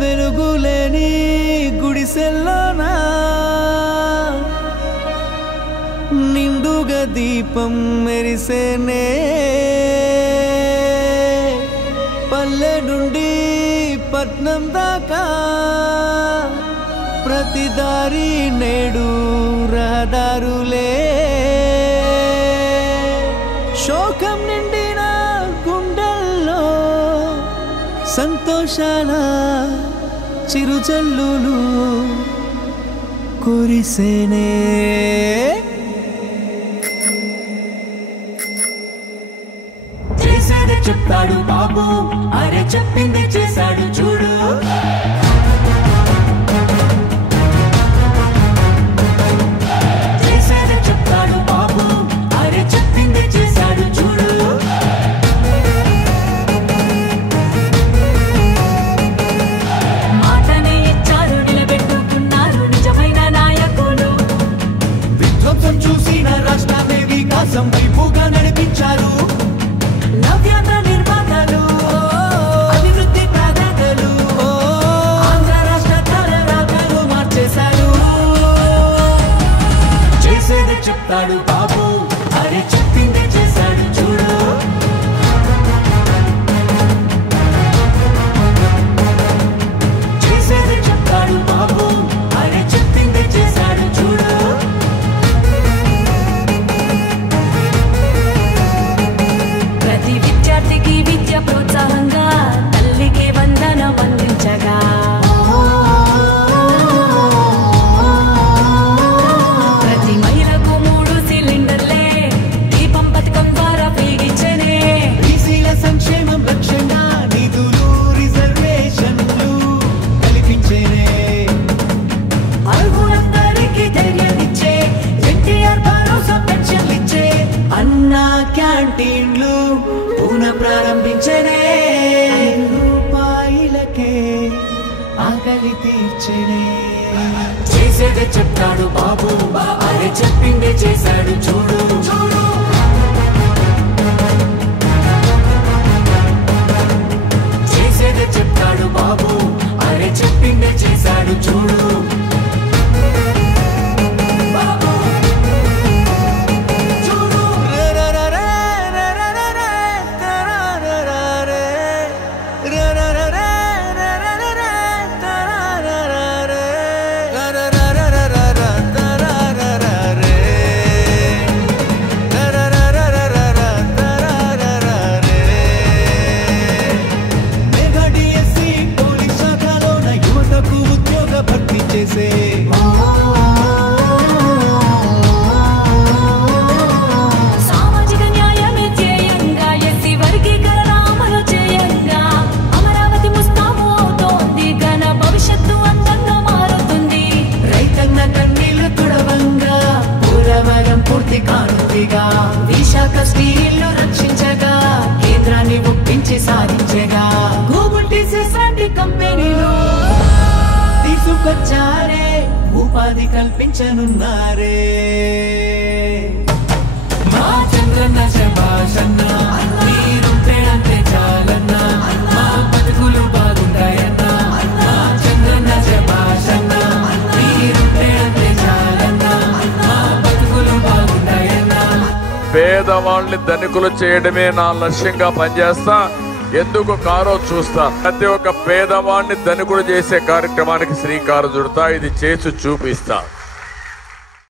వెలుగులేని గుడిసెల్లోనా నిండుగా దీపం మెరిసేనే పల్లె నుండి పట్నం దాకా ప్రతి దారి నేడు రహదారులే శోకం నిండిన గుండెల్లో సంతోషాల చిరుజల్లులు కురిసేనే చేసేది చెప్తాడు బాబు అరే చెప్పింది చేశాడు చూడు చేసేది చెప్తాడు బాబు అరే చెప్పింది చేశాడు చూడు మాటనే ఇచ్చారు నిలబెట్టుకున్నారు నిజమైన నాయకులు విధ్వంసం చూసిన రాష్ట్రాన్ని వికాసం వైపుగా నడిపించారు నవ్యాంధ్ర నిర్మాతలు అభివృద్ధి ప్రాధాన్యతలు ఆంధ్ర రాష్ట్ర తలరాతలు మార్చేశారు చేసేది చెప్తాడు బాబు అరే చెప్పింది చేశాడు చూడు చేసేది చెప్తాడు బాబు అరే చెప్పింది చేశాడు చూడు ప్రతి విద్యార్థికి విద్య ప్రోత్సాహంగా తల్లికి వందనం అందించగా ప్రతి మహిళకు 3 సిలిండర్లే దీపం పథకం ద్వారా పేగించనే బీసీల సంక్షేమం లక్ష్యంగా నిధులు రిజర్వేషన్లు కల్పించేనే అర్హులందరికీ ధైర్యాన్నిచ్చే ఎన్టీఆర్ భరోసా పెన్షన్లిచ్చే అన్నా క్యాంటీన్లు పునః ప్రారంభించనే రూపాయలకే ఆకలి తీర్చనే చేసేది చెప్తాడు బాబు అరే చెప్పింది చేశాడు చూడు చూడు చేసేది చెప్తాడు బాబు అరే చెప్పింది చేశాడు చూడు సామాజిక న్యాయమే ధ్యేయంగా ఎస్సీ వర్గీకరణ అమలు చేయంగా అమరావతి ముస్తాబు అవుతోంది ఘన భవిష్యత్తు అందంగా మారుతుంది రైతన్న కన్నీళ్లు తుడవంగా పూరవరం పూర్తి కానుందిగా విశాఖ స్టీల్ను రక్షించగా కేంద్రాన్ని ఒప్పించి సాధించగా గూగుల్ టీసీఎస్ లాంటి కంపెనీలు తీసుకొచ్చారే ఉపాధి కల్పించనున్నారే మా చంద్రన్న శభాషన్న మీరుంటే అంతే చాలన్న మా బతుకులు బాగుంటాయన్న మా చంద్రన్న శభాషన్న మీరుంటే అంతే చాలన్న మా బతుకులు బాగుంటాయన్న పేదవాళ్ళని ధనికులు చేయడమే నా లక్ష్యంగా పనిచేస్తా ఎందుకు కారో చూస్తా ప్రతి ఒక్క పేదవాడిని ధనికుడు చేసే కార్యక్రమానికి శ్రీకారం చుడతా ఇది చేసి చూపిస్తా